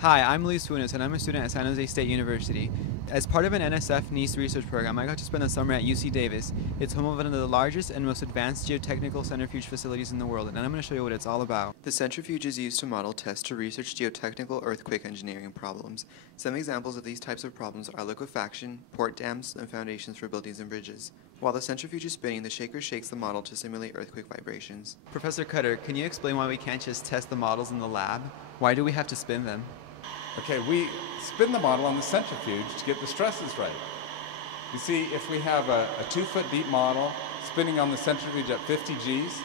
Hi, I'm Luis Funes, and I'm a student at San Jose State University. As part of an NSF NEES research program, I got to spend the summer at UC Davis. It's home of one of the largest and most advanced geotechnical centrifuge facilities in the world, and I'm going to show you what it's all about. The centrifuge is used to model, test, to research geotechnical earthquake engineering problems. Some examples of these types of problems are liquefaction, port dams, and foundations for buildings and bridges. While the centrifuge is spinning, the shaker shakes the model to simulate earthquake vibrations. Professor Cutter, can you explain why we can't just test the models in the lab? Why do we have to spin them? Okay, we spin the model on the centrifuge to get the stresses right. You see, if we have a 2-foot deep model spinning on the centrifuge at 50 Gs,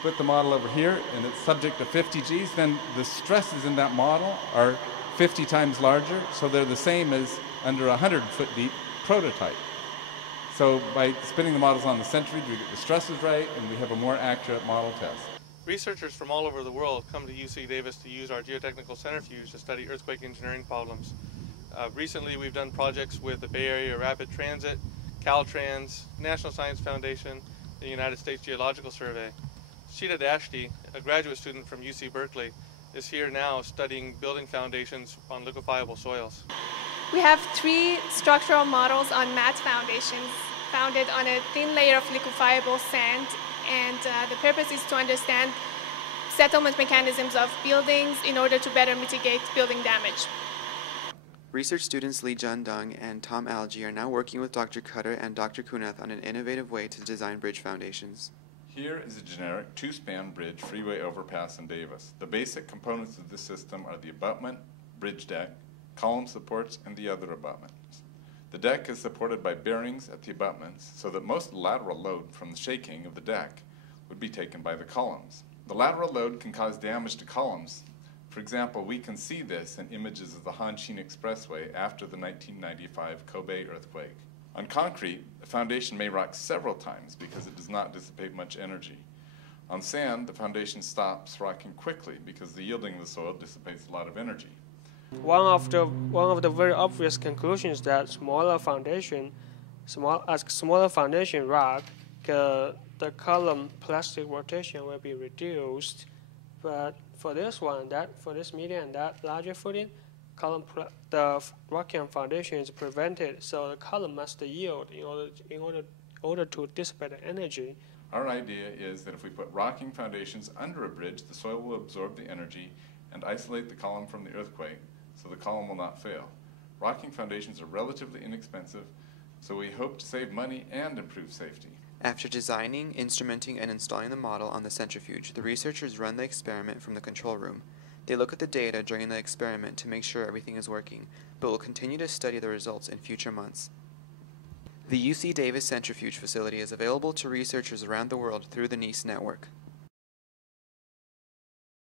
put the model over here and it's subject to 50 Gs, then the stresses in that model are 50 times larger, so they're the same as under a 100-foot deep prototype. So by spinning the models on the centrifuge, we get the stresses right and we have a more accurate model test. Researchers from all over the world come to UC Davis to use our geotechnical centrifuge to study earthquake engineering problems. Recently we've done projects with the Bay Area Rapid Transit, Caltrans, National Science Foundation, the United States Geological Survey. Sheeta Dashti, a graduate student from UC Berkeley, is here now studying building foundations on liquefiable soils. We have 3 structural models on matte foundations founded on a thin layer of liquefiable sand, and the purpose is to understand settlement mechanisms of buildings in order to better mitigate building damage. Research students Lee Jun-dong and Tom Alge are now working with Dr. Cutter and Dr. Kunath on an innovative way to design bridge foundations. Here is a generic 2-span bridge freeway overpass in Davis. The basic components of this system are the abutment, bridge deck, column supports, and the other abutments. The deck is supported by bearings at the abutments so that most lateral load from the shaking of the deck would be taken by the columns. The lateral load can cause damage to columns. For example, we can see this in images of the Hanshin Expressway after the 1995 Kobe earthquake. On concrete, the foundation may rock several times because it does not dissipate much energy. On sand, the foundation stops rocking quickly because the yielding of the soil dissipates a lot of energy. One of the very obvious conclusions that smaller foundation rock, the column plastic rotation will be reduced. But for this medium and that larger footing, the rocking foundation is prevented, so the column must yield in order to dissipate the energy. Our idea is that if we put rocking foundations under a bridge, the soil will absorb the energy and isolate the column from the earthquake, so the column will not fail. Rocking foundations are relatively inexpensive, so we hope to save money and improve safety. After designing, instrumenting, and installing the model on the centrifuge, the researchers run the experiment from the control room. They look at the data during the experiment to make sure everything is working, but will continue to study the results in future months. The UC Davis Centrifuge facility is available to researchers around the world through the NEES network.